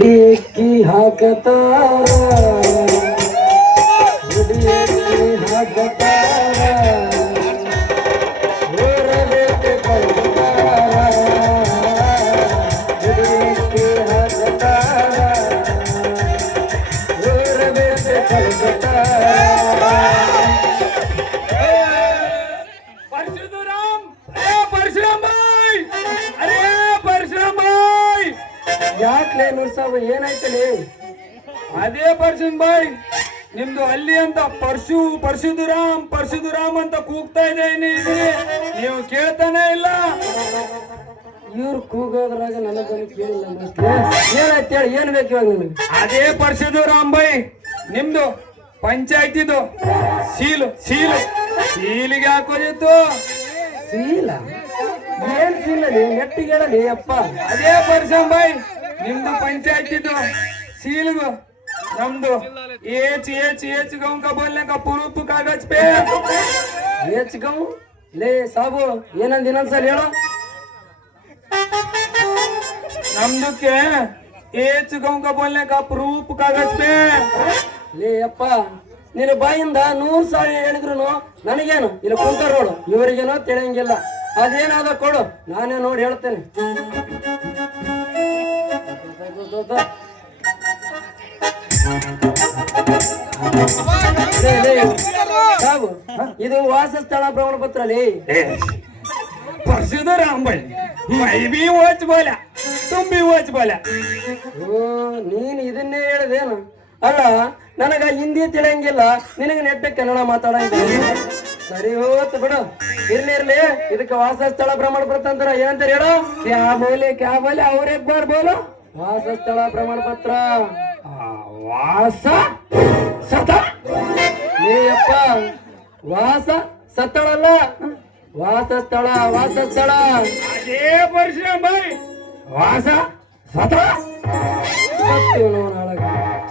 ಹುಡುಕಿ ಹಾಕತಾರ ಹುಡುಕಿ ಹಾಕತಾರ ಊರಬೇಕು ಕಳಿಸ್ತಾರ ಹುಡುಕಿ ಹಾಕತಾರ ಊರಬೇಕು ಕಳಿಸ್ತಾರ. परशुराम परशुराम भाई अरे परशुराम भाई ಯಾಕ್ಲೆ ನುರ್ಸಾವ ಏನಾಯ್ತಲೇ? ಅದೇ ಪರ್ಶುನ್ ಬಾಯ್ ನಿಮ್ದು ಅಲ್ಲಿ ಅಂತ ಪರಶುರಾಮ್ ಅಂತ ಕೂಗ್ತಾ ಇದ್ದೀನಿ ನೀವು ಕೇಳ್ತಾನೆ ಇಲ್ಲ. ಇವ್ರು ಕೂಗೋದ್ರಾಗ ನನಗೊಂದು ಕೇಳಿಲ್ಲ ಮೋಸ್ಟ್ಲಿ. ಏನಾಯ್ತು ಹೇಳಿ, ಏನ್ ಬೇಕು ಇವಾಗ ನಿನಗೆ? ಅದೇ ಪರಶುರಾಮ್ ಬಾಯ್ ನಿಮ್ದು ಪಂಚಾಯತಿದು ಸೀಲಿಗೆ ಹಾಕೋದಿತ್ತು. ಸೀಲ ಏನ್ ಸೀಲ ನೆಟ್ಟಿಗೆ ಹೇಳಲಿ ಅಪ್ಪ. ಅದೇ ಪರಶುರಾಮ್ ಬಾಯ್ ನಿಮ್ದು ಪಂಚಾಯತಿದು सील नम्दो एच एच एच गाँव का बोलने का प्रूफ कागज पे एच गाँव ले साबु ಏನಂದ ಇನ್ನೊಂದ್ಸಲ ಹೇಳು नम्दो के एच गाँव का बोलने का प्रूफ कागज पे ले ಅಪ್ಪ ನಿನ್ನ ಬಾಯಿಂದ 100 ಸಾರಿ ಹೇಳಿದ್ರು ನನಗೇನು ಇಲ್ಲ ಕುಂತಾರ ನೋಡು ಇವರಿಗೇನೋ ತಿಳಿಯಂಗಿಲ್ಲ ಅದೇನಾದ ಕೊಡು ನಾನೇ ನೋಡಿ ಹೇಳ್ತೇನೆ ಸಾಬು ಇದು ವಾಸಸ್ಥಳ ಪ್ರಮಾಣ ಪತ್ರ ಲೇ परशुराम भाई मैं भी वोच बोला तुम भी वोच बोला ಓ ನೀನು ಇದನ್ನೇ ಹೇಳಿದೇನು ಅಲ್ಲ ನನಗ ಹಿಂದಿ ತಿಳಿಯಂಗಿಲ್ಲ ನಿನಗೆ ನೆಟ್ಟ ಕನ್ನಡ ಮಾತಾಡಂಗಿಲ್ಲ ಸರಿ ಹೋತ್ ಬಿಡು ಇರ್ಲಿ ಇದಕ್ಕೆ ವಾಸಸ್ಥಳ ಪ್ರಮಾಣ ಪತ್ರ ಅಂತಾರ ಏನಂತಾರೆ ಹೇಳು ಕ್ಯಾ ಬೋಲೆ ಅವ್ರ एक बार बोलो ವಾಸಸ್ಥಳ ಪ್ರಮಾಣ ಪತ್ರ वास सता ಏಯಪ್ಪ ವಾಸ ಸ್ಥಳ ಅಲ್ಲ ವಾಸಸ್ಥಳ अरे परशुराम भाई वास सता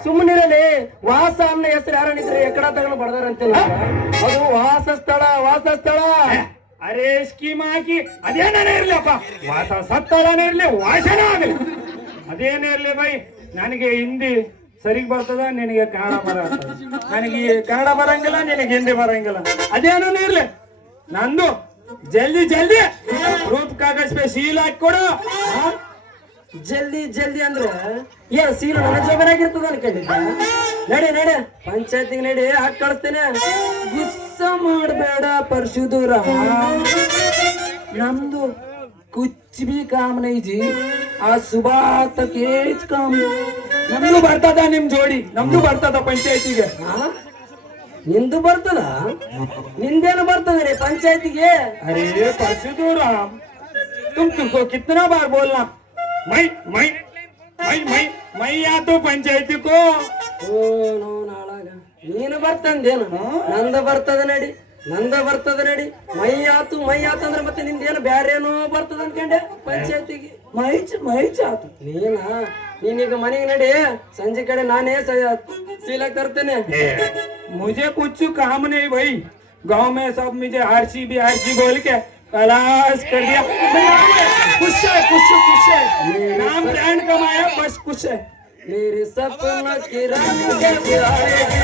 ಸುಮ್ಮನಿರಲಿ ವಾಸ ಅನ್ನೋ ಹೆಸರು ಯಾರನಿದ್ರೆ ಎಕಡ ತಗೊಂಡು ಬಡದಾರಂತಿಲ್ಲ ಅದು ವಾಸಸ್ಥಳ अरे इसकी माँ की ಅದೇನೇ ಇರ್ಲಿ ಅಪ್ಪ ವಾಸ ಸತ್ತಳನೇ ಇರ್ಲಿ ವಾಸನ ಆಗಲಿ ಅದೇನೇ ಇರ್ಲಿ ಬೈ ನನಗೆ ಹಿಂದಿ ಸರಿಗೆ ಬರ್ತದ ನಿನಗೆ ಕನ್ನಡ ಬರಲ್ಲ ನನಗೆ ಕನ್ನಡ ಬರಂಗಿಲ್ಲ ನಿನಗೆ ಹಿಂದಿ ಬರಂಗಿಲ್ಲ ಅದೇನೂ ಇರ್ಲಿ ನಂದು ಜಲ್ದಿ ಪ್ರೂಫ್ ಕಾಗಜ್ ಪೇ ಸೀಲ್ ಹಾಕಿ ಕೊಡು ಜಲ್ದಿ ಅಂದ್ರೆ ಏನ್ ಸೀಲು ನನ್ನ ಜೋಬರಾಗಿರ್ತದ ಅನ್ಕೊಂಡಿದ್ದ ನಡಿ ಪಂಚಾಯತಿಗೆ ನಡಿ ಹಾಕಿ ಕಳಿಸ್ತೇನೆ ಗುಸ್ಸ ಮಾಡಬೇಡ ಪರಶುದೂರ ನಮ್ದು ಕುಚ್ ಬಿ ಕಾಮ್ ನೈ ಜಿ ಆ ಸುಬಾ ತಕ್ ಏಜ್ ಕಾಮ್ ನಮ್ದು ಬರ್ತದ ನಿಮ್ ಜೋಡಿ ನಮ್ದು ಬರ್ತದ ಪಂಚಾಯತಿಗೆ ನಿಂದು ಬರ್ತದ ನಿಂದೇನು ಬರ್ತದೆ ಪಂಚಾಯತಿಗೆ अरे परशुराम तुमको कितना बार बोलना मैं या तो पंचायती को ಓ ನೋ ನಾಳಾಗ ನೀನು ಬರ್ತಂದೇನು ನಂದ ಬರ್ತದ ನಡಿ ಮೈ ಆತು ಅಂದ್ರೆ ಮತ್ತೆ ನಿಂದೇನು ಬ್ಯಾರೆ ಏನೋ ಬರ್ತದ ಅನ್ಕೊಂಡೆ ಪಂಚಾಯತಿಗೆ ಮೈಚ್ ಆತು ನೀನೀಗ ಮನೆಗೆ ನಡಿ ಸಂಜೆ ಕಡೆ ನಾನೇ ಸೀಲಾಗಿ ತರ್ತೇನೆ मुझे कुछ काम नहीं भाई गांव में सब मुझे आरसी बोल के खलास कर दिया खुश है नाम ब्रांड कमाया बस खुश है मेरे सपना की रानी कब आएगी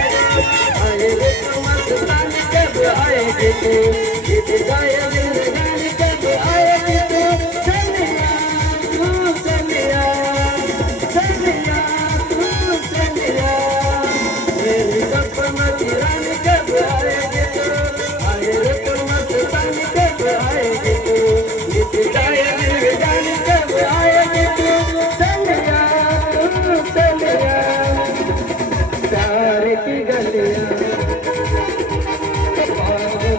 आएगी तो मस्तानी कब आएगी तू गीत गाए जिंदगानी कब आएगी तू चलिया तू चलिया मेरे सपना की रानी कब आएगी तू आएगी तो मस्तानी कब आएगी तू गीत गाए जिंदगानी कब आएगी तू चलिया प्यार की गलियां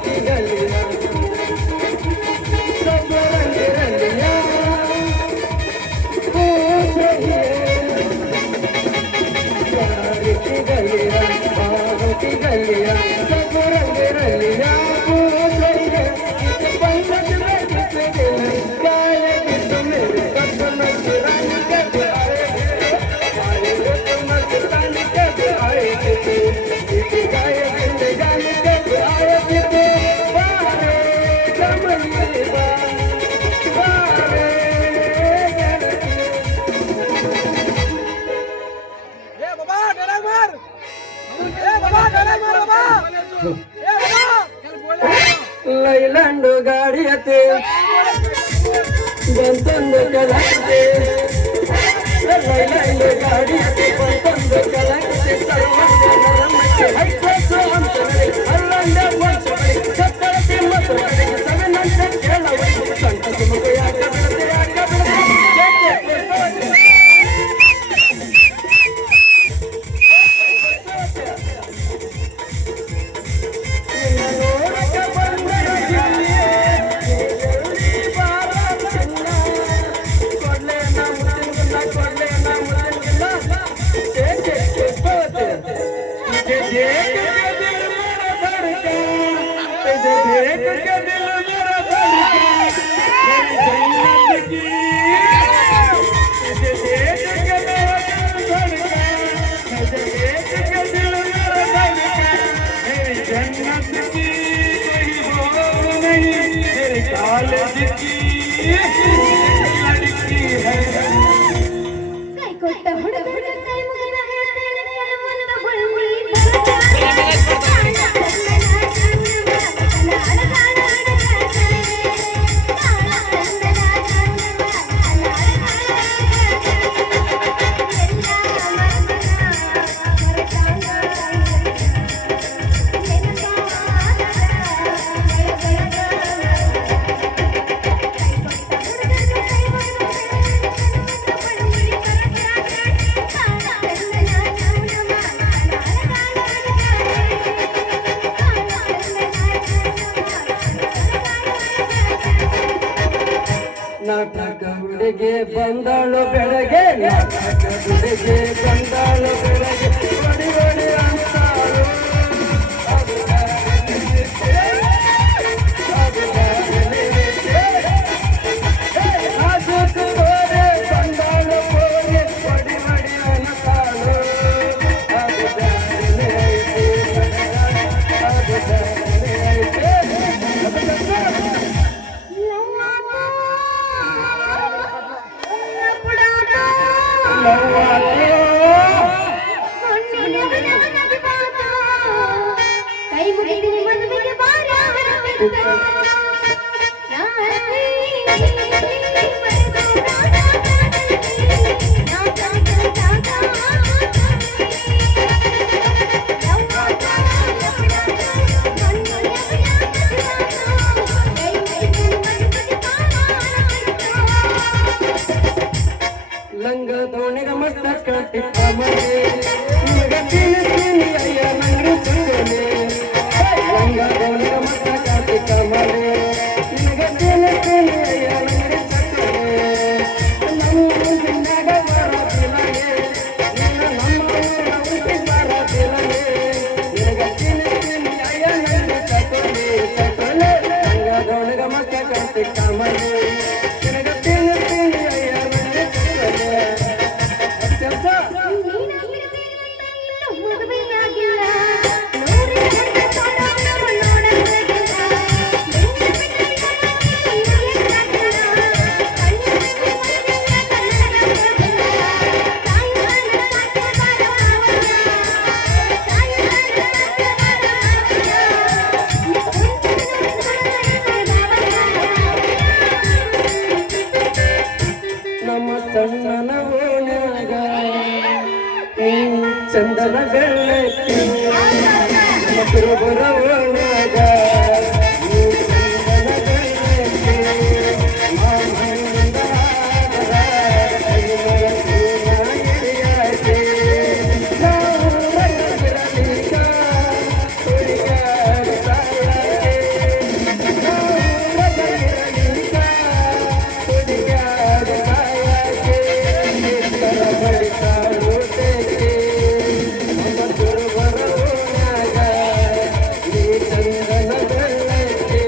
की गलियां सब रंगियां पूछ रही है प्यार की गलियां की गलियां सब रंगियां पूछ रही है किस पंकज में किस दिल गाएगी तो मेरे सपना की रानी कब आएगी ಲೈಲಂಡು ಗಾಡಿ ಅತಿ ಬಂತೊಂದು ಕಲಾಕತೆ ಲೈಲಂಡು ಗಾಡಿ ಅತಿ ಬಂತೊಂದು ಕಲಾಕತೆ ಸರ್ವಂಗ ನರಮಕ್ಕೆ ಹೈಕೋಸು ಅಂತ ಅಲ್ಲಂಡ ವರ್ಷ ಸತ್ತರತಿ ಮತ್ತು ಸವಿನಂತ ಕೇಳವ ಸಂತ ಸುಮುಖ ಯಾಕ ಬಿಡತೆ ನಾಟಕ ಹುಡುಗಿ ಬಂದಾಳು ಬೆಳಗ್ಗೆ ನಾಟಕ ಹುಡುಗಿ ಬಂದಾಳು ಬೆಳಗ್ಗೆ ಹೊಡಿ ಹೊಡಿ ಅಂತಾಳು ಬಂದಾಳು ಹೋಗಿ ಹೊಡಿ ಹೊಡಿ ಅಂತಾಳು ಕೈ ಮುಗಿದಿನಿ ಮದುವೆಗೆ ಬಾರ ಲಂಗ ದೋಣಿಗ ಮಸ್ತ ಕಟ್ಟಿಟ್ಟ ಮನೆ ನಿಮಗ ತಿನ್ನಿ ಅಯ್ಯ ನಂಗ್ರಿ ಚಂದನೆ ಲಂಗ ದೋಣಿಗ ಮಸ್ತ ಕಟ್ಟಿಟ್ಟ ಮನೆ ನಿಮಗ ತಿನ್ನಿ ಅಯ್ಯ ನಂಗ್ರಿ ಚಂದನೆ ನಮ್ಮ ಸಿನ್ನಾಗ ಬರೋದಿಲ್ಲನೆ ನಮ್ಮ ಊರ ಉಂಟಿ ಬರೋದಿಲ್ಲನೆ ನಿಮಗ ತಿನ್ನಿ ಅಯ್ಯ ನಂಗ್ರಿ ಚಂದನೆ ಚಂದನೆ ಲಂಗ ದೋಣಿಗ ಮಸ್ತ ಕಟ್ಟಿಟ್ಟ ಮನೆ ನಿಮಗ ತಿನ್ನಿ ಅಯ್ಯ ನಂಗ್ರಿ ಚಂದನೆ ನಮ್ಮ ಸಣ್ಣನ ಓಣ್ಯಾಗ ಚಂದನ ಬೆಳ್ಳಕ್ಕಿ ನಮ್ಮ ಕುರುಬರ ಓಣ್ಯಾಗ ಚಂದನ ಬೆಳ್ಳಕ್ಕಿ ಮಾಮನಿಂದ ನಾವು ರೈತರಿರಲಿಕ ಹುಡುಗಾಡ ಸಾಯಕ್ಕೆ ನಾವು ರೈತರಿರಲಿಕ ಹುಡುಗಾಡ ಸಾಯಕ್ಕೆ ಬಡಿತಾಳು ತೆಗೆ ನಮ್ಮ ಕುರುಬರ ಓಣ್ಯಾಗ ನೀ ಚಂದನ ಬೆಳ್ಳಕ್ಕಿ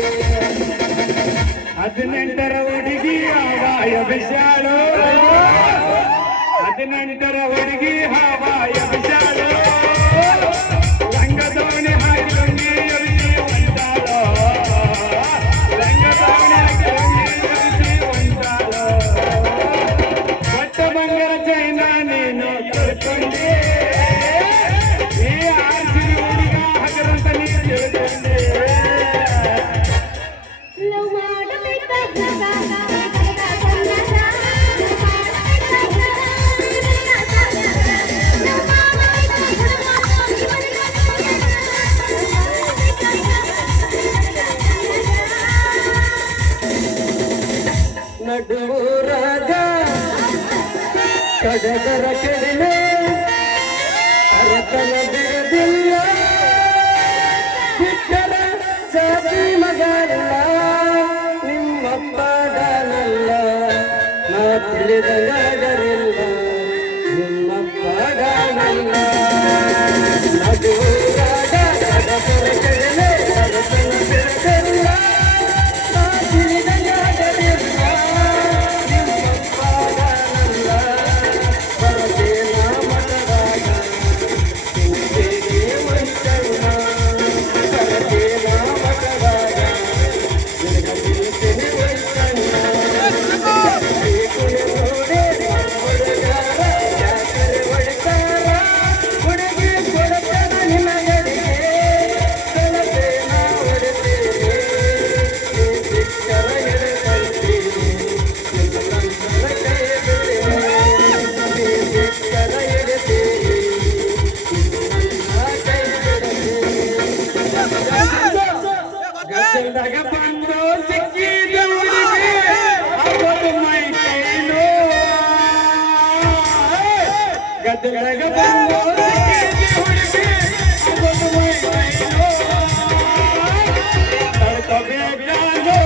18ರ ಹುಡುಗಿ ಹವಾಯ ಬಿಸಾಳು 18ರ ಹುಡುಗಿ ಹವಾಯ ಬಿಸಾಳು ರಂಗದೋಣಿ ಹಾಕಿ ಎಬ್ಸಿ ಒಂದಾಳು ರಂಗದೋಣಿ ಹಾಕಿ ಎಬ್ಸಿ ಒಂದಾಳು ಒಟ್ಟ ಬಂಗಾರ ಚೈನ ನೀನು ತಿಳ್ಕೊಂಡೆ ಈ ಆರ್ಸಿ ಹುಡುಗ ಹಗರಂತ ನೀ ಅದರ ಕಡಿಮೆ ಅರತನ ಬಿಡದಿಲ್ಲ ಬಿಟ್ಟರ ಜಾತಿ ಮಗಲ್ಲ ನಿಮ್ಮಪ್ಪನಲ್ಲ ನಾ ತಿಳಿದಗರಿಲ್ಲ ನಿಮ್ಮಪ್ಪನಲ್ಲ ನಗುರಾಗ ಅದರ ಕಡಿಮೆ ಅರತನ ಬಿಡದಿಲ್ಲ ನಾ ತಿಳಿದಗರಿಲ್ಲ ನಿಮ್ಮಪ್ಪನಲ್ಲ ಬರದೇನ ಮಠದಾಗ ತಿಂದಿಗೆ ವೈಕಣ್ಣ ಬರದೇನ ಮಠದಾಗ ತಿಂದಿಗೆ ವೈಕಣ್ಣ ನೋಡಿ ಹುಡುಗಾರ ಜಾತ್ರೆ ಹೊಡಿತಾರ ಹುಡುಗಿ ಕೊಡತನ ನಿನಗಡಿಗೆ ಕಳಪೇನ ಹೊಡಿತೀನಿ ನೀ ಸಿಕ್ಕರ ಹಿಡಿದಂತೀನಿ ನಿನ್ನಂತನ ಕೈ ಬಿಡ್ತೀನಿ ನೀ ಸಿಕ್ಕರ ಹಿಡಿತೀನಿ ನಿನ್ನಂತ ಕೈ ಗದ್ದಲ್ದಾಗ ಬಂದು ಸಿಕ್ಕಿದ ಹುಡುಗಿ ಆಗೋದು ಮೈ ಕೈನೋ ಗದ್ದಲ್ದಾಗ ಬಂದು ಸಿಕ್ಕಿದ ಹುಡುಗಿ ಆಗೋದು ಮೈ ಕೈನೋ ತಡ್ಕೋಬೇಕಾಗೋ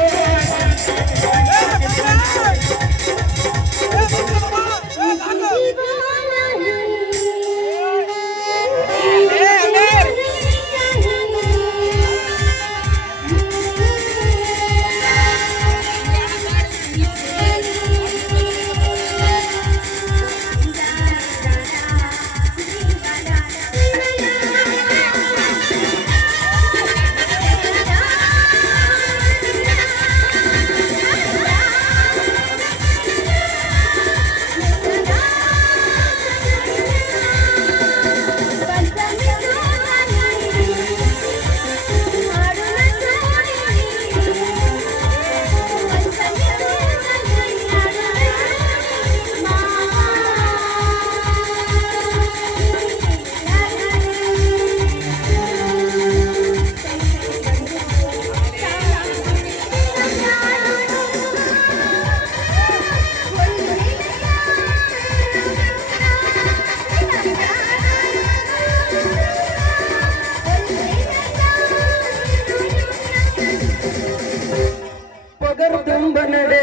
ಪಗರು ತುಂಬ ನಡೆ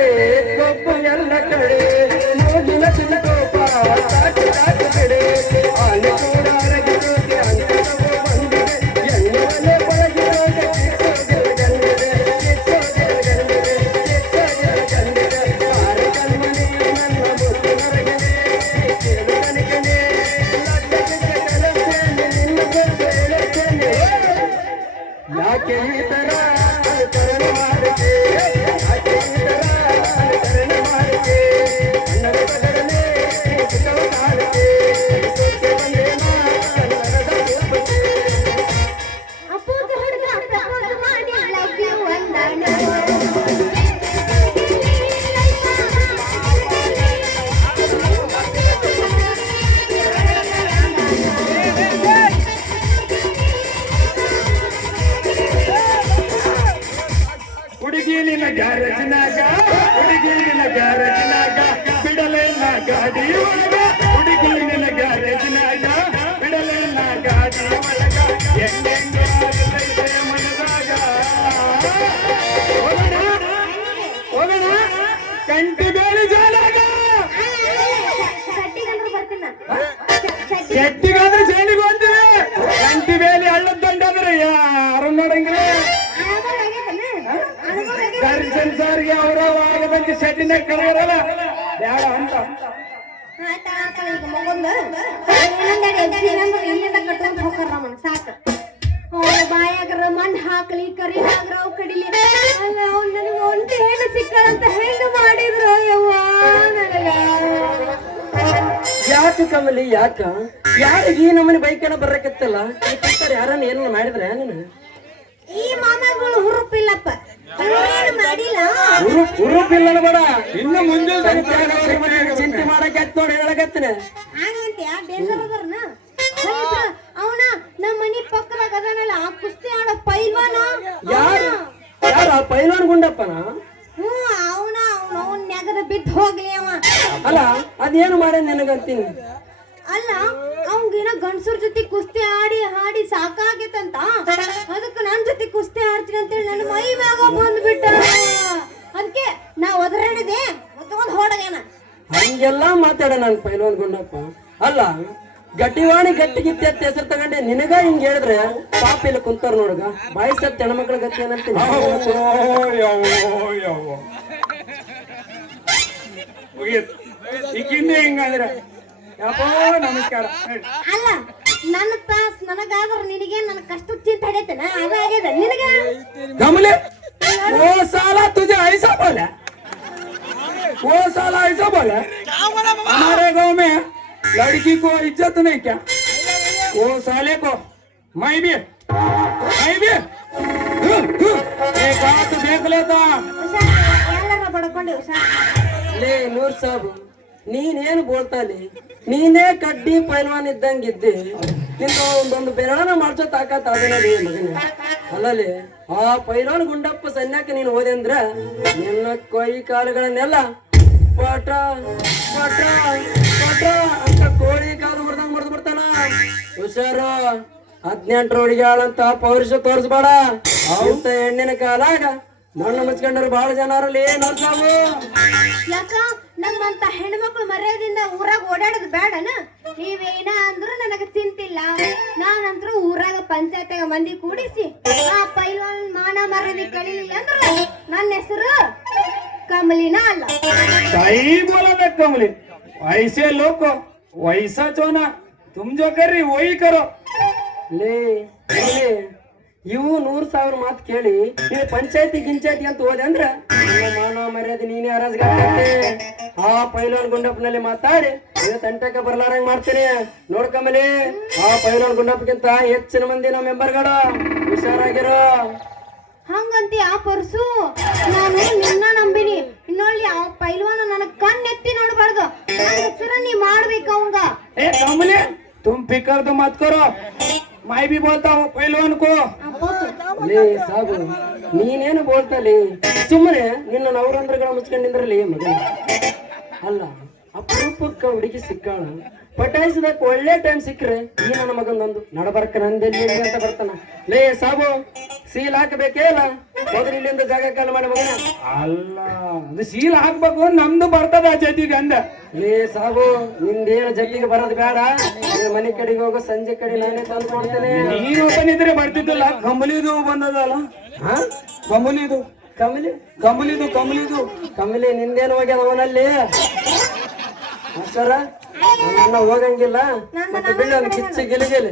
ಕೊಪ್ಪು ಎಲ್ಲ ಕಡೆ ಮೋಗಿನ ತಿನ್ನಕೋಪ ಸಾಕು ಸಾಕು ಕಡೆ ಆನೆ ಕೂಡ ಅರಗಿರೋಕೆ ಅಂತರವು ಬಂದಿದೆ ಎಣ್ಣೆ ಒಳಗಿರೋಕೆ ಕಿಚ್ಚೋದಿರ ಗಂಡಿದೆ ಕಿಚ್ಚೋದಿರ ಗಂಡಿದೆ ಕಿಚ್ಚೋದಿರ ಗಂಡಿದೆ ಆರೆ ಕಣ್ಮಣಿ ನನ್ನ ಮುತ್ತು ನರಗನೆ ಕೇಳು ಕನಿಕನೆ ಲಗ್ನಕ್ಕೆ ಕಲಸೇನೆ ನಿನ್ನ ಗೊತ್ತು ಹೇಳುತ್ತೇನೆ ಯಾಕೆ ಈ ತರ ಅನುಕರಣ ಮಾಡಿದೆ ಯಾಕೆ ಈ ತರ ಅನುಕರಣ ಮಾಡಿದೆ ಕನ್ನಡ ಪದರನೇ ಸುಖವ ಕಾಡಿದೆ ಸೊಕ್ಕೆ ಬಂದೇನ ಕನ್ನಡದ ರೂಪಕ್ಕೆ ಅಪ್ಪುಗೆ ಹುಡುಗ ಪ್ರಪೋಸ್ ಮಾಡಿ ಲವ್ ಯು ಅಂದಾನ ಹುಡುಗಿ ನಿನ್ನ ಗ್ಯಾರೇಜ್ನಾಗ ಹುಡುಗಿ ನಿನ್ನ ಗ್ಯಾರೇಜ್ನಾಗ ಬಿಡಲೇನ ಗಾಡಿ ಒಳಗ ಹುಡುಗಿ ನಿನ್ನ ಗ್ಯಾರೇಜ್ನಾಗ ಬಿಡಲೇನ ಗಾಡಿ ಒಳಗ ಹೆಂಗೆಂಗೆ ಆಗತೈತೆ ಮನದಾಗ ಹೋಗೋಣ ಕಂಟಿ ಬೇಲಿ ಜಾಲಾಗ ಸಟ್ಟಿಗಂದ್ರು ಬರ್ತೀನ ಶೆಟ್ಟಿಗಾದ್ರೆ ಜೈಲಿಗೆ ಹೋಗ್ತೀವಿ ಕಂಟಿ ಬೇಲಿ ಹಳ್ಳದ ದಂಡಾದ್ರೆ ಯಾರು ನೋಡಂಗಿಲ್ಲ ದರ್ಶನ್ ಸರ್ಗೆ ಅವರ ಆಗದಂಗೆ ಶೆಟ್ಟಿನ ಕರೆಯರಲ್ಲ ಬೇಡ ಅಂತ ಈಗ ಮಗೊಂದು ಇಲ್ಲಿಂದ ಕಟ್ಕೊಂಡ್ ಹೋಗ್ತಾರ ನಮ್ಮನ್ನ ಸಾಕು ಅವ್ರ ಬಾಯಾಗ್ರ ಮಣ್ಣು ಹಾಕ್ಲಿ ಕರಿನಾಗ್ರ ಅವ್ ಕಡಿಲಿ ಅಲ್ಲ ಅವ್ನು ನನಗೆ ಒಂಟಿ ಹೆಣ್ಣು ಸಿಕ್ಕಳಂತ ಹೆಂಗ ಮಾಡಿದ್ರು ಯವ್ವ ನನಗ ಯಾಕೆ ಕಮಲಿ ಯಾಕ ಯಾರಿಗೆ ಈ ನಮ್ಮನೆ ಬೈಕನ ಬರಕತ್ತಲ್ಲ ಯಾರನ್ನ ಏನ ಮಾಡಿದ್ರೆ ನೀನು ಈ ಮಾಮಗಳು ಹುರುಪಿಲ್ಲಪ್ಪ ಏನು ಮಾಡಿಲ್ಲ ಹುರುಪಿಲ್ಲ ಬೇಡ ಇನ್ನು ಮುಂದೆ ಚಿಂತೆ ಮಾಡಕ್ಕೆ ನೋಡಿ ಹೇಳಕತ್ತೇನೆ ಹಂಗಂತ್ಯಾ ಡೇಂಜರ್ ಅದರ್ನ ಅವನ ನಮ್ಮ ಮನಿ ಪಕ್ಕದಾಗ ಅದನಲ್ಲ ಆ ಕುಸ್ತಿ ಆಡೋ ಪೈಲ್ವಾನ ಯಾರ ಪೈಲ್ವಾನ್ ಗುಂಡಪ್ಪನ ಅವನ ನೆಗದ ಬಿದ್ದು ಹೋಗ್ಲಿ ಅವ. ಅಲ್ಲ ಅದೇನು ಮಾಡ್ಯಾನ ನಿನಗಂತೀನಿ. ಅಲ್ಲ ಅವಂಗೇನ ಗಂಡಸರ ಜೊತೆ ಕುಸ್ತಿ ಹಾಡಿ ಸಾಕಾಗೈತಂತ, ಅದಕ್ಕೆ ನನ್ ಜೊತೆ ಕುಸ್ತಿ ಆಡ್ತೀನಿ ಅಂತೇಳಿ ನನ್ನ ಮೈ ಮ್ಯಾಗ ಬಂದ್ಬಿಟ್ಟ. ಅದಕ್ಕೆ ನಾ ಒದರಾಡಿದೆ ತಗೊಂಡ್ ಹೊಡಗೇನ. ಹಂಗೆಲ್ಲ ಮಾತಾಡ ನನ್ ಪೈಲ್ವಾನ್ ಗುಂಡಪ್ಪ. ಅಲ್ಲ ಗಟ್ಟಿವಾಣಿ ಗಟ್ಟಿಗಿತ್ತಿ ಅಂತ ಹೆಸರು ತಗೊಂಡೆ ನಿನಗ ಹಿಂಗ್ ಹೇಳಿದ್ರೆ ಪಾಪ ಇಲ್ಲಿ ಕುಂತಾರ ನೋಡ್ಗ ಬಾಯಿ ಸತ್ ಹೆಣ್ಮಕ್ಳ ಗತಿ ಏನಂತೀನಿ. ಈಗಿಂದ ಹಿಂಗಂದ್ರ ಯಪ್ಪೋ ನಮಸ್ಕಾರ. ಅಲ್ಲ ನನ್ನ ತಾಸ್ ನನಗಾದ್ರ ನಿನಗೆ ನನ್ನ ಕಷ್ಟ ಚಿಂತೆ ಹಡೈತನ ಅದಾಗ್ಯದ ನಿನಗ. कमले वो साला तुझे ऐसा बोला, वो साला ऐसा बोला हमारे गांव में लड़की को इज्जत नहीं क्या? वो साले को मैं भी एक बात देख लेता. ಎಲ್ಲರ ಬಡ್ಕೊಂಡೆ ಲೇ ನೂರ್ ಸಾಬು ನೀನೇನು ಬೋಳ್ತಾಲಿ, ನೀನೇ ಕಡ್ಡಿ ಪೈಲ್ವಾನ್ ಇದ್ದಂಗಿದ್ದಿ. ನಿನ್ನ ಒಂದೊಂದು ಬೆರಳನ ಮಾಡ್ಸೋ ತಾಕತ್ ಅದನಲ್ಲಿ ಮಗನೇ. ಅಲ್ಲಲ್ಲಿ ಆ ಪೈಲ್ವಾನ್ ಗುಂಡಪ್ಪ ಸನ್ಯಾಕ ನೀನು ಹೋದೆ ಅಂದ್ರ ನಿನ್ನ ಕೈ ಕಾಲುಗಳನ್ನೆಲ್ಲ ಪಟ ಪಟ ಪಟ ಅಂತ ಕೋಳಿ ಕಾಲು ಮುರಿದು ಬಿಡ್ತಾನ. ಹುಷಾರು, 18 ಹುಡುಗಿಯಾಳಂತ ಪೌರುಷ ತೋರಿಸ್ಬೇಡ. ಅಂತ ಹೆಣ್ಣಿನ ಕಾಲಾಗ ಮಣ್ಣು ಮುಚ್ಕೊಂಡ್ರು ಬಹಳ ಜನರಲ್ಲಿ ನೋಡ್ತಾವು. ಯಾಕ ನಮ್ಮಂತ ಹೆಣ್ಮಕ್ಳು ಮರ್ಯಾದಿಂದ ಊರಾಗ ಓಡಾಡೋದು ಬೇಡನ? ನೀವೇನ ಅಂದ್ರು ನನಗ ಚಿಂತಿಲ್ಲ. ನಾನಂತ್ರು ಊರಾಗ ಪಂಚಾಯತ್ಯಾಗ ಮಂದಿ ಕೂಡಿಸಿ ಆ ಪೈಲ್ವಾನ್ ಮಾನ ಮರ್ಯಾದೆ ಕಳಿಲಿಲ್ಲ ಅಂದ್ರ ನನ್ನ ಹೆಸರು ಕಮಲಿನ ಅಲ್ಲ. सही बोला ना कमले, ऐसे लोग को वैसा चोना तुम जो कर रही वही करो. ಲೇ ಇವು 100,000 ಮಾತು ಕೇಳಿ ನೀವು ಪಂಚಾಯತಿ ಗಿಂಚಾಯತಿ ಅಂತ ಹೋದೆ ಅಂದ್ರ ಮಾನವ ಮರ್ಯಾದೆ ನೀನೇ ಹರಾಜ್ಗಾಗ್ತೈತೆ. ಆ ಪೈಲ್ವಾನ್ ಗುಂಡಪ್ಪನಲ್ಲಿ ಮಾತಾಡಿ ತಂಟಕ್ಕೆ ಬರ್ಲಾರಂಗ್ ಮಾಡ್ತೀನಿ ನೋಡ್ಕಂಬಲಿ. ಆ ಪೈಲ್ವಾನ್ ಗುಂಡಪ್ಪಗಿಂತ ಹೆಚ್ಚಿನ ಮಂದಿ ನಮ್ಮ ಮೆಂಬರ್ಗಳು ಹುಷಾರಾಗಿರೋ. ಹಂಗಂತಿ ಆ ಪರ್ಸು ನಾನು ನಿನ್ನ ನಂಬಿನಿ. ಇನ್ನೊಳ್ಳಿ ಆ ಪೈಲ್ವಾನ ನನಗ್ ಕಣ್ಣೆತ್ತಿ ನೋಡ್ಬಾರ್ದು. ನನ್ನ ಹೆಸರ ನೀ ಮಾಡ್ಬೇಕು ಅವಂಗ. ए कमले तुम फिक्र तो मत करो, मैं भी बोलता हूँ पहलवान को. ಲೇ ಸಾಬು ನೀನೇನು ಬೋಳ್ತಲಿ, ಸುಮ್ಮನೆ ನಿನ್ನ ನವರಂದ್ರಗಳ ಮುಚ್ಕೊಂಡಿದ್ರಲ್ಲಿ ಮಗ. ಅಲ್ಲ ಅಪರೂಪಕ್ಕ ಹುಡುಗಿ ಸಿಕ್ಕಾಳ, ಪಟಾಯಿಸಿದಕ್ಕೆ ಒಳ್ಳೆ ಟೈಮ್ ಸಿಕ್ಕ್ರೆ ಈ ನನ್ನ ಮಗನೊಂದು ನಡಬರ್ಕ ನಂದೆಲ್ಲಿ ಅಂತ ಬರ್ತಾನ. ಲೇ ಸಾಬು ಸೀಲ್ ಹಾಕಬೇಕೇ ಇಲ್ಲ, ಮೊದಲು ಇಲ್ಲಿಂದ ಜಾಗ ಕಾಲ ಮಾಡಿ ಮಗನ. ಅಲ್ಲ ಅದು ಶೀಲ ಹಾಕ್ಬೇಕು, ನಮ್ದು ಬರ್ತದ ಜೊತೆಗೆ ಅಂದ. ಲೇ ಸಾಬು ನಿಂದೇನು ಜಗ್ಗಿಗೆ ಬರೋದು ಬೇಡ, ನೀನ್ ಮನೆ ಕಡೆಗೆ ಹೋಗೋ ಸಂಜೆ ಕಡೆ ನಾನೇ ತಂದು ಕೊಡ್ತೇನೆ. ನೀನು ಬಂದಿದ್ರೆ ಬರ್ತಿದ್ದಿಲ್ಲ. ಕಂಬಲಿದು ಬಂದದಲ್ಲ, ಹಾ ಕಂಬಲಿದು ಕಮಲಿ ಕಂಬಲಿದು ಕಂಬಲಿದು ಕಮಲಿ ನಿಂದೇನು ಹೋಗ್ಯಾನ ಅವನಲ್ಲಿ. ಅಷ್ಟರ ನನ್ನ ಹೋಗಂಗಿಲ್ಲ ಮತ್ತೆ ಬಿಡ ಕಿಚ್ಚ ಗೆಲಿಗೆಲಿ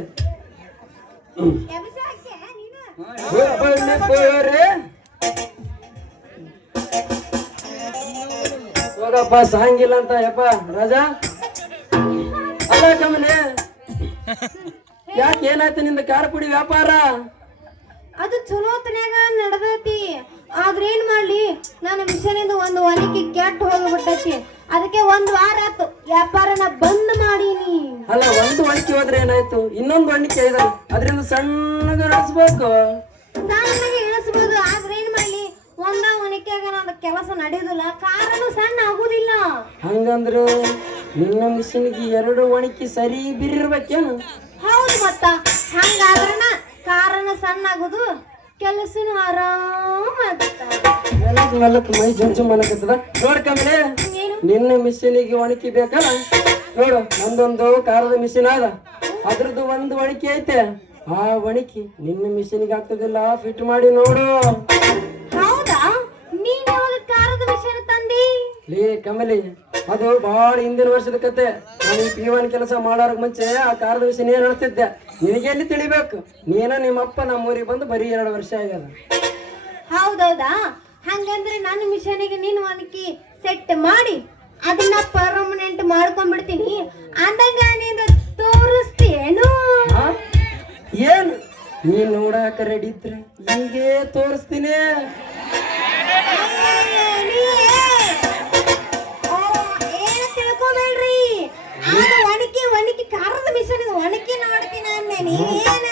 ಹೋಗಪ್ಪ ಸಾಂಗಿಲ್ಲ ಅಂತ ಯಪ್ಪ ರಾಜಾ. ಅಲ್ಲ ಕಮಲಿ ಯಾಕೆ ಏನಾಯ್ತು ನಿಂದ ಖಾರ ಪುಡಿ ವ್ಯಾಪಾರ? ಅದು ಚಲೋತನ್ಯಾಗ ನಡೆದೈತಿ. ಆದ್ರ ಏನ್ ಮಾಡ್ಲಿ, ನನ್ನ ಮಿಷನಿಂದ ಒಂದು ಒಲಿಕೆ ಕೆಟ್ಟ ಹೋಗ್ಬಿಟ್ಟೈತಿ. ಅದಕ್ಕೆ 1 ವಾರ ಆತು ವ್ಯಾಪಾರನ ಬಂದ್ ಮಾಡೀನಿ. ಅಲ್ಲ ಒಂದು ಒಣಕಿ ಹೋದ್ರೆ ಏನಾಯ್ತು, ಇನ್ನೊಂದು ಒಣಕಿ ಇದೆ ಅದ್ರಿಂದ ಸಣ್ಣಗ ನಡೆಸ್ಬೇಕು. ಸಣ್ಣಗೆ ಇಳಿಸ್ಬೋದು, ಆದ್ರ ಏನ್ ಮಾಡ್ಲಿ ಒಂದ ಒಣಕ್ಯಾಗ ನನ್ನ ಕೆಲಸ ನಡೆಯುದಿಲ್ಲ, ಕಾರನು ಸಣ್ಣ ಆಗುದಿಲ್ಲ. ಹಂಗಂದ್ರು ನಿನ್ನ ಮಿಷನ್ಗೆ 2 ಒಣಕಿ ಸರಿ ಬಿರಿರ್ಬೇಕೇನು? ಹೌದು, ಮತ್ತ ಹಂಗಾದ್ರನ ಕಾರನ ಸಣ್ಣ ಆಗುದು, ಕೆಲಸನು ಆರಾಮ ಮೆಲ್ಲಕ್ ಮೈ ಜುಂಜು ಮನಕತ್ತದ. ನೋಡ್ಕಂದ್ರೆ ನಿನ್ನ ಮಿಷಿನಿಗೆ ಒಣಕಿ ಬೇಕಲ್ಲ, ನೋಡು ನಂದೊಂದು ಕಾರದ ಮಿಷಿನ್ ಅದ, ಅದ್ರದ್ದು ಒಂದು ಒಣಕಿ ಐತೆ. ಆ ಒಣಕಿ ನಿನ್ನ ಮಿಷಿನಿಗೆ ಆಗ್ತದಿಲ್ಲ, ಫಿಟ್ ಮಾಡಿ ನೋಡು. ಹೌದಾ, ನೀನ್ ಯಾವಾಗ ಕಾರದ ಮಿಷನ್ ತಂದಿ? ಲೇ ಕಮಲಿ ಅದು ಬಹಳ ಹಿಂದಿನ ವರ್ಷದ ಕತೆ. ನಾನು P1 ಕೆಲಸ ಮಾಡೋರ್ಗ ಮುಂಚೆ ಆ ಕಾರದ ಮಿಷಿನ್ ಏನ್ ನಡೆಸ್ತಿದ್ದೆ ನಿನಗೆ ಎಲ್ಲಿ ತಿಳಿಬೇಕು? ನೀನ ನಿಮ್ಮಪ್ಪ ನಮ್ಮೂರಿಗೆ ಬಂದು ಬರೀ 2 ವರ್ಷ ಆಗ್ಯದ. ಹೌದೌದಾ, ಹಂಗಂದ್ರೆ ನನ್ನ ಮಿಷನಿಗೆ ನೀನ್ ಒಣಕಿ ಸೆಟ್ ಮಾಡಿ ಅದನ್ನ ಪರ್ಮನೆಂಟ್ ಮಾಡ್ಕೊಂಡ್ಬಿಡ್ತೀನಿ. ಅಂದಾಗ ನೀನು ತೋರಿಸ್ತೀಯೇನು? ಏನು ನೀನ್ ನೋಡಾಕ ರೆಡಿ ಇದ್ರೆ ಹೀಗೆ ತೋರಿಸ್ತೀನಿ. ಏನು ತಿಳ್ಕೊಬೇಡ್ರಿ, ಒಣಕಿ ಕಾರದ ಮಿಷನ್ ಒಣಕಿ ನೋಡ್ತೀನಿ ಅಂದೆ ನೀನ.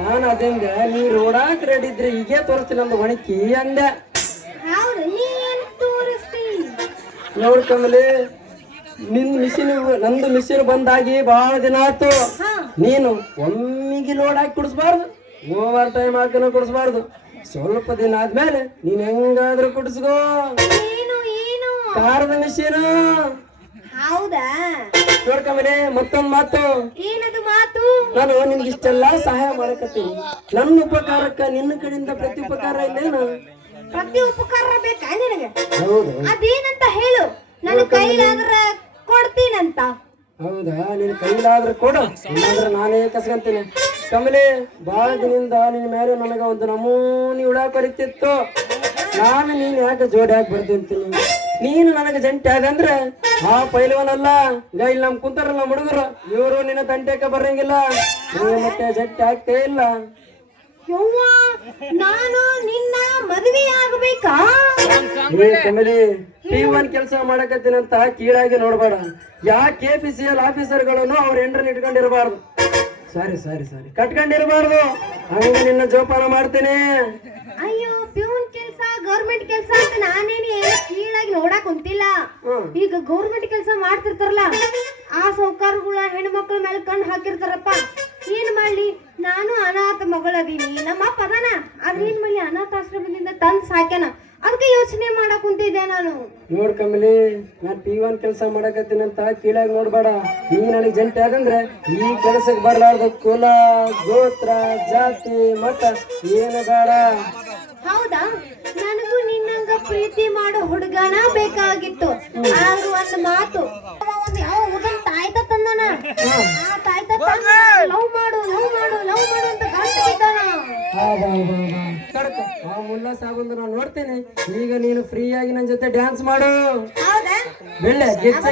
ನಾನು ಅದಂಗ ನೀ ರೋಡಾಕ ರೆಡಿ ಇದ್ರೆ ಹೀಗೆ ತೋರಿಸ್ತೀನಿ ಅಂದ ಒಣಕಿ ಅಂದೆ. ಹೌದು, ನೀನು ತೋರಿಸ್ತೀನಿ. ನೋಡ್ ಕಮಲಿ ನಿನ್ ಮಿಷಿನ್ ನಂದು ಮಿಷಿನ್ ಬಂದಾಗಿ ಬಹಳ ದಿನ ಆಯ್ತು. ನೀನು ಒಮ್ಮಿಗೆ ಲೋಡ್ ಹಾಕಿ ಕುಡಿಸ್ಬಾರ್ದು, ಓವರ್ ಟೈಮ್ ಹಾಕಿನ ಕುಡಿಸ್ಬಾರ್ದು. ಸ್ವಲ್ಪ ದಿನ ಆದ್ಮೇಲೆ ನೀನ್ ಹೆಂಗಾದ್ರೂ ಕುಡಿಸ್ಕೋ. ಏನು ಏನು ಕಾರದ ಮಿಷಿನ್ ಹೌದಾ? ನೋಡ್ಕಮಲೆ ಮತ್ತೊಂದ್ ಮಾತು, ಏನದು ಮಾತು? ನಾನು ನಿನ್ಗೆ ಇಷ್ಟೆಲ್ಲಾ ಸಹಾಯ ಮಾಡಕತ್ತೀನಿ. ನನ್ನ ಉಪಕಾರಕ್ಕ ನಿನ್ನ ಕಡೆಯಿಂದ ಪ್ರತಿ ಉಪಕಾರ ಇಲ್ಲೇನು? ಪ್ರತಿ ಉಪಕಾರ ಬೇಕಾ ನಿನಗೆ? ಹೌದು. ಅದೇನಂತ ಹೇಳು, ನನ್ನ ಕೈಲಾದ್ರ ಕೊಡ್ತೀನಂತ. ಹೌದಾ? ನಿನ್ ಕೈಲಾದ್ರೆ ಕೊಡು, ಇಲ್ಲಾಂದ್ರೆ ನಾನೇ ಕಸ್ಕೊಂತೀನಿ. ಕಮಲೆ, ಬಾಳ ದಿನದಿಂದ ನಿನ್ ಮೇಲೆ ನನಗ ಒಂದು ನಮೂನಿ ಹುಳ ಕರಿತಿತ್ತು. ನಾನು ನೀನ್ ಯಾಕೆ ಜೋಡಿ ಹಾಕಿ ಬರ್ತಿರ್ತೀನಿ. ನೀನು ನನಗೆ ಜಂಟಿ ಆದಂದ್ರೆ ಆ ಪೈಲವನಲ್ಲ ಇಲ್ಲಿ ನಮ್ ಕುಂತಾರಲ್ಲ ನಮ್ಮ ಹುಡುಗರು, ಇವರು ನಿನ್ನ ತಂಟೆಕ ಬರಂಗಿಲ್ಲ. ನೀವು ಮತ್ತೆ ಜಂಟಿ ಆಗ್ತೇ ಇಲ್ಲ. ಯವ್ವ, ನಾನು ನಿನ್ನ ಮದುವೆ ಆಗಬೇಕಾ? ಏ ಕಮಲಿ, P1 ಕೆಲಸ ಮಾಡಕತ್ತೀನಂತ ಕೀಳಾಗಿ ನೋಡ್ಬೇಡ. ಯಾ KPCL ಆಫೀಸರ್ಗಳನ್ನು ಅವ್ರ ಹೆಂಡ್ರನ್ನ ಇಟ್ಕೊಂಡಿರಬಾರ್ದು. ಸಾರಿ ಸಾರಿ ಸಾರಿ ಕಟ್ಕೊಂಡಿರಬಾರ್ದು. ಹಂಗ ನಿನ್ನ ಜೋಪಾನ ಮಾಡ್ತೇನೆ. ಅಯ್ಯೋ, ಪ್ಯೂನ್ ಕೆಲ್ಸ ಗೌರ್ಮೆಂಟ್ ಕೆಲ್ಸ ಅಂತ ನಾನೇನು ಕೀಳಾಗಿ ನೋಡಕ್ ಕುಂತಿಲ್ಲ. ಈಗ ಗೌರ್ಮೆಂಟ್ ಕೆಲಸ ಮಾಡ್ತಿರ್ತಾರಲ್ಲ, ಆ ಸೌಕರ್ಯಗಳ ಹೆಣ್ಮಕ್ಳ ಮೇಲೆ ಕಣ್ಣು ಹಾಕಿರ್ತಾರಪ್ಪ. ಏನ್ ಮಾಡ್ಲಿ, ನಾನು ಅನಾಥ ಮಗಳದೀನಿ. ನಮ್ಮ ಅಪ್ಪ ಅದಾನ, ಆದ್ರೆ ಏನ್ ಮಾಡ್ಲಿ, ಅನಾಥಾಶ್ರಮದಿಂದ ತಂದ್ ಸಾಕ್ಯಾನ. ಅದಕ್ಕೆ ಯೋಚನೆ ಮಾಡಕ್ ಕುಂತಿದ್ದೆ ನಾನು. ನೋಡ್ ಕಮಲಿ, ನಾನ್ P1 ಕೆಲಸ ಮಾಡಕತ್ತೀನಂತ ಕೀಳಾಗಿ ನೋಡ್ಬೇಡ. ನೀ ನನಗೆ ಜಂಟಿ ಆದಂದ್ರೆ ಈ ಕೆಲಸಕ್ಕೆ ಬರ್ಲಾರ್ದು ಕುಲ ಗೋತ್ರ ಜಾತಿ ಮತ ಏನು ಬೇಡ. ಹೌದಾ? ನನಗೂ ನಿನ್ನಂಗ ಪ್ರೀತಿ ಮಾಡೋ ಹುಡುಗನ ಬೇಕಾಗಿತ್ತು. ಆದ್ರೂ ಒಂದು ಮಾತು, ಒಂದು ಯಾವ ಹುಡುಗನ್ ತಾಯ್ತ ತಂದನ, ಆ ತಾಯ್ತ ಲವ್ ಮಾಡು ಲವ್ ಮಾಡು ಲವ್ ಮಾಡು ಅಂತ ಗಂಟು ಬಿದ್ದಾನ. ಆ ಮುಲ್ಲಾ ಸಾಬಂದು ನಾನು ನೋಡ್ತೇನೆ. ಈಗ ನೀನು ಫ್ರೀ ಆಗಿ ನನ್ನ ಜೊತೆ ಡ್ಯಾನ್ಸ್ ಮಾಡು. ಹೌದಾ? ಬೆಳ್ಳೆ ಗೆಚ್ಚ